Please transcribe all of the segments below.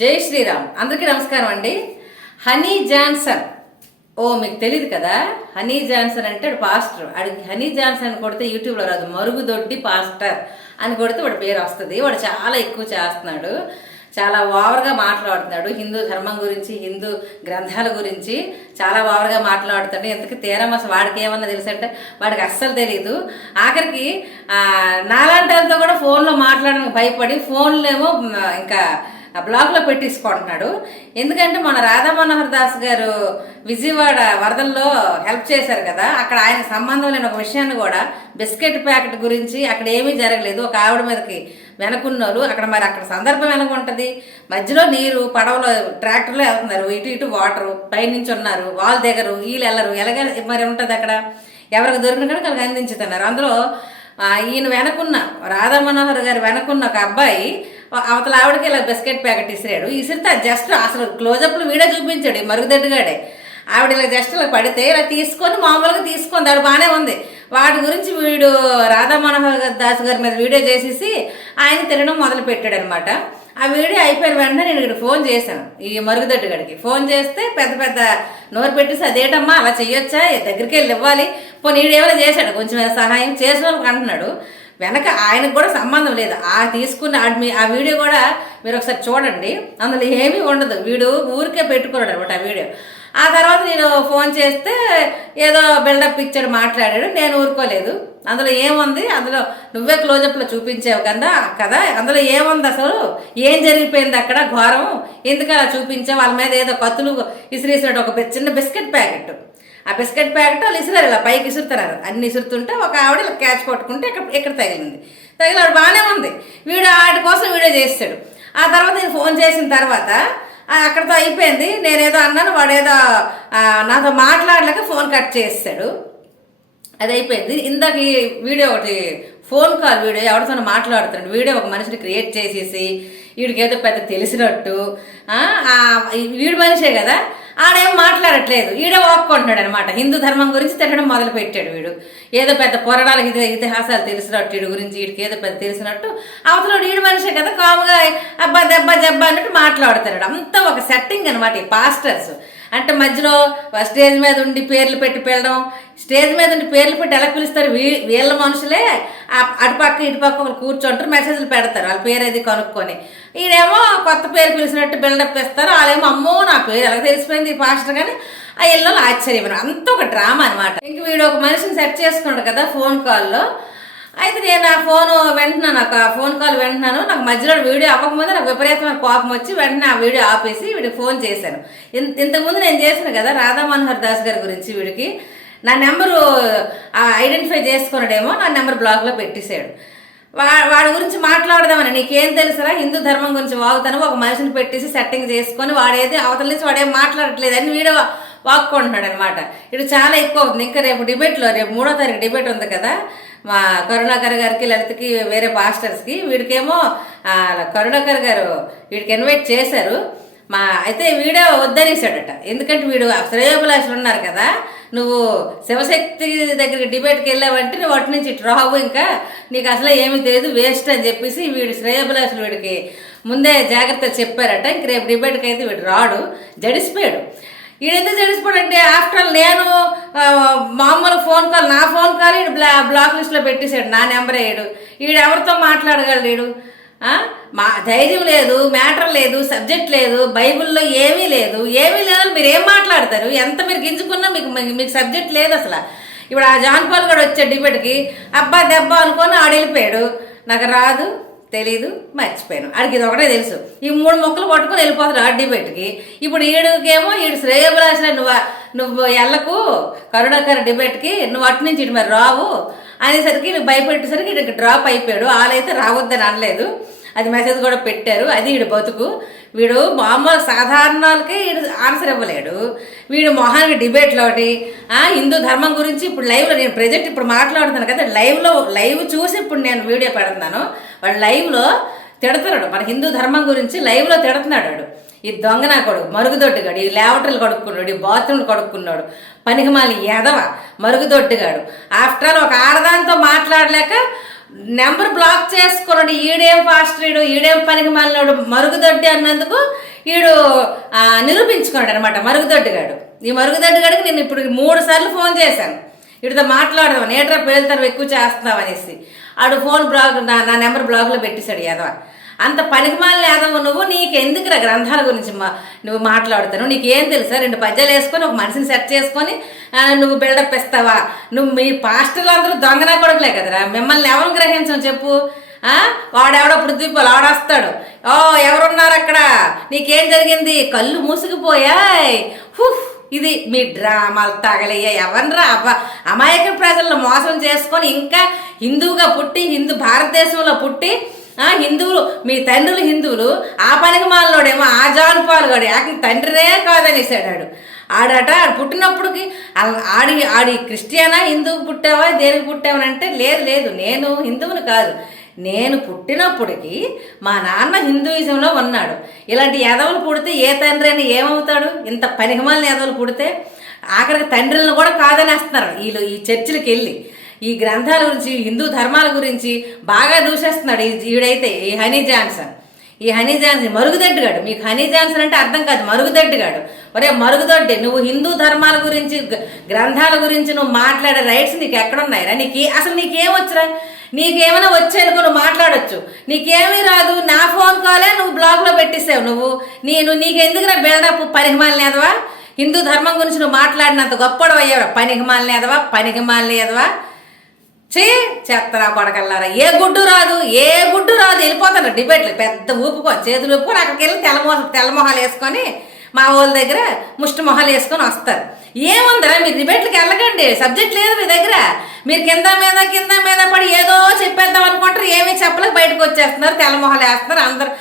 జై శ్రీరామ్. అందరికీ నమస్కారం అండి. Honey Johnson. ఓ మీకు తెలియదు కదా? హనీ జాన్సన్ అంటే వాడు పాస్టర్. వాడికి హనీ జాన్సన్ అని కొడితే యూట్యూబ్లో రాదు. మరుగుదొడ్డి పాస్టర్ అని కొడితే వాడి పేరు వస్తుంది. వాడు చాలా ఎక్కువ చేస్తున్నాడు. చాలా ఓవర్గా మాట్లాడుతున్నాడు. హిందూ ధర్మం గురించి హిందూ గ్రంథాల గురించి చాలా ఓవర్గా మాట్లాడుతాడు ఎందుకు? తీరం అసలు వాడికి ఏమన్నా తెలుసు అంటే వాడికి అస్సలు తెలియదు ఆఖరికి నాలాంటి వాళ్ళతో కూడా ఫోన్లో మాట్లాడడానికి భయపడి ఫోన్లో ఏమో ఇంకా ఆ బ్లాగ్లో పెట్టేసుకుంటున్నాడు. ఎందుకంటే మన రాధా మనోహర్ దాస్ గారు విజయవాడ వరదల్లో హెల్ప్ చేశారు కదా అక్కడ ఆయన సంబంధం లేని ఒక విషయాన్ని కూడా బిస్కెట్ ప్యాకెట్ గురించి అక్కడ ఏమీ జరగలేదు. ఒక ఆవిడ మీదకి వెనకున్నారు అక్కడ మరి అక్కడ సందర్భం వెనక ఉంటుంది? మధ్యలో నీరు పడవలో ట్రాక్టర్లో వెళ్తున్నారు. ఇటు ఇటు వాటర్ పైనుంచి ఉన్నారు. వాళ్ళు దిగరు వీళ్ళు వెళ్ళరు. ఎలాగ మరి ఉంటుంది అక్కడ? ఎవరికి దొరికిన కూడా వాళ్ళకి అందించుతున్నారు అందులో ఈయన వెనకున్న రాధా మనోహర్ గారి వెనకున్న ఒక అబ్బాయి అవతల ఆవిడకి ఇలా బిస్కెట్ ప్యాకెట్ ఇసిరాడు. ఇసిరితే జస్ట్ అసలు క్లోజప్లు వీడే చూపించాడు ఈ ఆవిడ ఇలా జస్ట్ ఇలా పడితే ఇలా తీసుకొని మామూలుగా తీసుకుంది ఆవిడ బాగానే ఉంది. వాటి గురించి వీడు రాధా మనోహర్ దాస్ గారి మీద వీడియో చేసేసి ఆయన తినడం మొదలు పెట్టాడు అనమాట ఆ వీడియో అయిపోయిన వెంటనే నేను ఇక్కడ ఫోన్ చేశాను ఈ మరుగుదొడ్డి గడికి ఫోన్ చేస్తే పెద్ద పెద్ద నోరు పెట్టేసి అదేటమ్మా అలా చెయ్యొచ్చా? దగ్గరికి వెళ్ళి ఇవ్వాలి. పోనీ ఏమైనా చేశాడు? కొంచెం సహాయం చేసిన వాళ్ళకి అంటున్నాడు. వెనక ఆయనకు కూడా సంబంధం లేదు. ఆ తీసుకున్న ఆ మీ- ఆ వీడియో కూడా మీరు ఒకసారి చూడండి. అందులో ఏమీ ఉండదు. వీడు ఊరికే పెట్టుకున్నాడు అనమాట ఆ వీడియో. ఆ తర్వాత నేను ఫోన్ చేస్తే ఏదో బిల్డప్ ఇచ్చాడు మాట్లాడాడు. నేను ఊరుకోలేదు. అందులో ఏముంది? అందులో నువ్వే క్లోజప్లో చూపించావు కదా కదా? అందులో ఏముంది అసలు? ఏం జరిగిపోయింది అక్కడ ఘోరం? ఎందుకు అలా చూపించావు? వాళ్ళ మీద ఏదో కత్తులు ఇసిరేసినట్టు ఒక చిన్న బిస్కెట్ ప్యాకెట్. ఆ బిస్కెట్ ప్యాకెట్ వాళ్ళు ఇసురారు ఇలా పైకి ఇసురుతున్నారు. అన్ని ఇసురుతుంటే ఒక ఆవిడ ఇలా క్యాచ్ పట్టుకుంటే ఇక్కడ ఇక్కడ తగిలింది? తగిలాడు బాగానే ఉంది. వీడు వాటి కోసం వీడియో చేస్తాడు. ఆ తర్వాత నేను ఫోన్ చేసిన తర్వాత అక్కడతో అక్కడితో అయిపోయింది. నేనేదో అన్నాను వాడేదో నాతో మాట్లాడలేక ఫోన్ కట్ చేస్తాడు. అది అయిపోయింది. ఇందాక ఈ వీడియో ఒకటి ఫోన్ కాల్ వీడియో ఎవరితోనో మాట్లాడుతున్నాడు. వీడియో ఒక మనిషిని క్రియేట్ చేసేసి వీడికి ఏదో పెద్ద తెలిసినట్టు వీడి మనిషే కదా. ఆడేం మాట్లాడట్లేదు. ఈడే వాక్కుంటున్నాడు అనమాట హిందూ ధర్మం గురించి తిట్టడం మొదలు పెట్టాడు వీడు. ఏదో పెద్ద పోరాటాలకు ఇది ఇతిహాసాలు తెలిసినట్టు వీడి గురించి వీడికి ఏదో పెద్ద తెలిసినట్టు అవతల వీడి మనిషే కదా కాముగా అబ్బా దెబ్బ దెబ్బ అన్నట్టు మాట్లాడుతున్నాడు. అంతా ఒక సెట్టింగ్ అనమాట ఈ పాస్టర్స్ అంటే మధ్యలో స్టేజ్ మీద ఉండి పేర్లు పెట్టి పిలడం స్టేజ్ మీద ఉండి పేర్లు పెట్టి ఎలా పిలుస్తారు? వీ- వీళ్ళ మనుషులే ఆ- అటుపక్క ఇటుపక్క ఒకరు కూర్చుంటారు మెసేజ్లు పెడతారు. వాళ్ళ పేరు అది కనుక్కొని. ఈడేమో కొత్త పేరు పిలిచినట్టు బిల్డప్ ఇస్తారు వాళ్ళేమో అమ్మో నా పేరు ఎలా తెలిసిపోయింది ఈ పాస్టర్ కానీ ఆ ఇళ్ళలో ఆశ్చర్యం అంత ఒక డ్రామా అనమాట ఇంక వీడు ఒక మనిషిని సెట్ చేసుకున్నాడు కదా ఫోన్ కాల్లో. అయితే నేను ఆ ఫోన్ వెంటనే నాకు ఆ ఫోన్ కాల్ వెంటన్నాను. నాకు మధ్యలో వీడియో అవ్వకముందే నాకు విపరీతమైన కోపం వచ్చి వెంటనే ఆ వీడియో ఆపేసి వీడికి ఫోన్ చేశాను. ఇంతకుముందు నేను చేశాను కదా రాధా మనోహర్ దాస్ గారి గురించి వీడికి. నా నెంబరు ఐడెంటిఫై చేసుకున్నాడేమో నా నెంబర్ బ్లాక్లో పెట్టేశాడు. వాడి గురించి మాట్లాడదామని. నీకేం తెలుసురా? హిందూ ధర్మం గురించి వాగుతాను. ఒక మనిషిని పెట్టేసి సెట్టింగ్ చేసుకొని వాడేది అవతల నుంచి వాడేం మాట్లాడట్లేదు అని వీడియో వాక్కుంటున్నాడు అనమాట ఇటు చాలా ఎక్కువ అవుతుంది. ఇంకా రేపు డిబేట్లో రేపు మూడో తారీఖు డిబేట్ ఉంది కదా. మా కరుణాకర్ గారికి లలితకి వేరే పాస్టర్స్కి వీడికేమో కరుణాకర్ గారు వీడికి ఇన్వైట్ చేశారు. మా అయితే వీడియో వద్దనేసాడట ఎందుకంటే వీడు శ్రేయోభిలాషులు ఉన్నారు కదా? నువ్వు శివశక్తి దగ్గరికి డిబేట్కి వెళ్ళావంటే నువ్వు అటు నుంచి ఇటు రావు ఇంకా. నీకు అసలు ఏమీ తెలియదు వేస్ట్ అని చెప్పేసి వీడు శ్రేయభిలాషులు వీడికి ముందే జాగ్రత్త చెప్పారట. ఇంక రేపు డిబేట్కి అయితే వీడు రాడు జడిసిపోయాడు. ఈడెందుకు జడిసిపోయాడంటే ఆఫ్టర్ ఆల్ నేను మామూలు ఫోన్ కాల్ నా ఫోన్ కాల్ ఈడు బ్లా బ్లాక్ లిస్ట్లో పెట్టేశాడు నా నెంబర్ వేయడు ఈడెవరితో మాట్లాడగలడు ఈడు? మా ధైర్యం లేదు మ్యాటర్ లేదు సబ్జెక్ట్ లేదు బైబిల్లో ఏమీ లేదు. ఏమీ లేదు మీరు ఏం మాట్లాడతారు? ఎంత మీరు గింజుకున్నా మీకు మీకు సబ్జెక్ట్ లేదు అసలు. ఇప్పుడు ఆ జాన్ పాల్ కూడా వచ్చాడు డిబేట్కి అబ్బా దెబ్బ అనుకొని ఆడు వెళ్ళిపోయాడు నాకు రాదు తెలీదు మర్చిపోయాను. ఆడికి ఇది ఒకటే తెలుసు. ఈ మూడు మొక్కలు పట్టుకొని వెళ్ళిపోతాడు ఆ డిబేట్కి. ఇప్పుడు ఈడుకేమో ఈడు శ్రేయభిలాష నువ్వు నువ్వు ఎల్లకు కరుణాకర్ డిబేట్కి నువ్వు అటు నుంచి ఇటు మరి రావు అనేసరికి నువ్వు భయపెట్టేసరికి ఈడికి డ్రాప్ అయిపోయాడు. వాళ్ళైతే రావద్దని అనలేదు. అది మెసేజ్ కూడా పెట్టారు. అది వీడు బతుకు. వీడు మామూలు సాధారణాలకే వీడు ఆన్సర్ ఇవ్వలేడు. వీడు మొహానికి డిబేట్లో ఒకటి హిందూ ధర్మం గురించి ఇప్పుడు లైవ్లో నేను ప్రజెంట్ ఇప్పుడు మాట్లాడుతున్నాను కదా లైవ్లో లైవ్ చూసి ఇప్పుడు నేను వీడియో పెడుతున్నాను. వాడు లైవ్లో తిడుతున్నాడు. మన హిందూ ధర్మం గురించి లైవ్లో తిడుతున్నాడు వాడు. ఈ దొంగ నా కొడుకు మరుగుదొడ్డుగాడు. ఈ లేవటర్లు కడుక్కున్నాడు ఈ బాత్రూమ్లు కడుక్కున్నాడు. పనికిమాలి ఎదవ మరుగుదొడ్డుగాడు. ఆఫ్టర్ ఆల్ ఒక ఆడదాంతో మాట్లాడలేక నెంబర్ బ్లాక్ చేసుకున్నాడు. ఈడేం ఫాస్ట్ ఈడు ఈడేం పనికి మాలినాడు మరుగుదొడ్డి అన్నందుకు వీడు నిరూపించుకున్నాడు అనమాట మరుగుదొడ్డిగాడు ఈ మరుగుదొడ్డిగాడికి నేను ఇప్పుడు మూడు సార్లు ఫోన్ చేశాను. వీడితో మాట్లాడదాం ఏట్రా పేలుతారు ఎక్కువ చేస్తున్నావు అనేసి. ఆడు ఫోన్ బ్లాగ్ నా నా నెంబర్ బ్లాగ్లో పెట్టేశాడు యాదవ. అంత పనికిమాలిన యాదవ నువ్వు నీకెందుకురా గ్రంథాల గురించి మా నువ్వు మాట్లాడుతాను నీకేం తెలుసా? రెండు పద్యాలు వేసుకొని ఒక మనిషిని సెట్ చేసుకొని నువ్వు బిల్డప్ ఇస్తావా? నువ్వు మీ పాస్టర్లు అందరూ దొంగనా కొడుకులే కదరా? మిమ్మల్ని ఎవరు గ్రహించం చెప్పు. వాడెవడో పృథ్వీపాలు ఆడొస్తాడు. ఓ ఎవరున్నారు అక్కడ? నీకేం జరిగింది? కళ్ళు మూసుకుపోయాయి. హుఫ్ ఇది మీ డ్రామాలు తగలయ్యా. ఎవరిరా? అబ్బా అమాయక ప్రజలను మోసం చేసుకొని ఇంకా హిందువుగా పుట్టి హిందూ భారతదేశంలో పుట్టి ఆ హిందువులు మీ తండ్రులు హిందువులు ఆ పనికి మాలలోడేమో ఆ జాన్ పాలుగాడు ఏక తండ్రినే కాదనేసాడాడు. ఆడట ఆడు ఆడి ఆడి క్రిస్టియనా హిందువు పుట్టావా దేనికి పుట్టావనంటే లేదు లేదు నేను హిందువుని కాదు. నేను పుట్టినప్పటికి మా నాన్న హిందూయిజంలో ఉన్నాడు. ఇలాంటి ఎదవలు పుడితే ఏ తండ్రి అని ఏమవుతాడు? ఇంత పనికిమాలిన ఎదవలు పుడితే ఆఖరికి తండ్రులను కూడా కాదనేస్తున్నారు వీళ్ళు ఈ చర్చిలకు వెళ్ళి ఈ గ్రంథాల గురించి హిందూ ధర్మాల గురించి బాగా దూషిస్తున్నాడు ఈ ఈడైతే ఈ హనీ జాన్సన్. ఈ హనీ జాన్సన్ మరుగుదొడ్డుగాడు. మీకు హనీ జాన్సన్ అంటే అర్థం కాదు మరుగుదొడ్డుగాడు. ఒరే మరుగుదొడ్డి నువ్వు హిందూ ధర్మాల గురించి గ్రంథాల గురించి నువ్వు మాట్లాడే రైట్స్ నీకు ఎక్కడున్నాయిరా నీకు అసలు నీకేం వచ్చురా? నీకేమైనా వచ్చేందుకు నువ్వు మాట్లాడొచ్చు. నీకేమీ రాదు నా ఫోన్ కాలే నువ్వు బ్లాగ్లో పెట్టేసావు నువ్వు. నేను నీకెందుకురా బిల్డప్ పనికిమాలిన ఎదవా హిందూ ధర్మం గురించి నువ్వు మాట్లాడినంత గొప్పడు అయ్యేవా పనికిమాలిన ఎదవా పనికిమాలిన ఎదవా చే చెత్తరా కొడకల్లారా. ఏ గుడ్డు రాదు ఏ గుడ్డు రాదు. వెళ్ళిపోతాను డిబేట్లు. పెద్ద ఊపుకో చేతులు ఊపుకో అక్కడికి వెళ్ళి తెల్లమొహ తెల్లమొహాలు వేసుకొని మా వాళ్ళ దగ్గర ముష్టి మొహాలు వేసుకొని వస్తారు. ఏముందరా మీరు డిబేట్లకు వెళ్ళకండి. సబ్జెక్ట్ లేదు మీ దగ్గర. మీరు కింద మీద కింద మీద పడి ఏదో చెప్పేద్దాం అనుకుంటారు. ఏమీ చెప్పలేక బయటకు వచ్చేస్తున్నారు. తెల్లమొహాలు వేస్తున్నారు. అందరు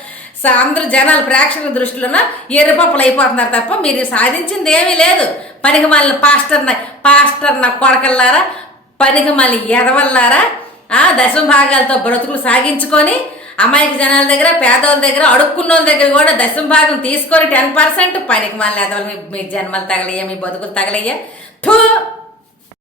అందరు జనాలు ప్రేక్షకుల దృష్టిలోన ఎర్రపప్పులు అయిపోతున్నారు తప్ప మీరు సాధించింది ఏమీ లేదు. పనికి మళ్ళీ పాస్టర్ పాస్టర్ నా కొడకల్లారా పనికి మళ్ళీ ఎదవల్లారా? దశమ భాగాలతో బ్రతుకులు సాగించుకొని అమాయక జనాల దగ్గర పేదవాళ్ళ దగ్గర అడుక్కున్న వాళ్ళ దగ్గర కూడా దశమ భాగం తీసుకొని టెన్ పర్సెంట్ పనికి మళ్ళీ ఎదవలు మీ- జన్మలు తగలయ్యా మీ బతుకులు తగలయ్యా. ఠూ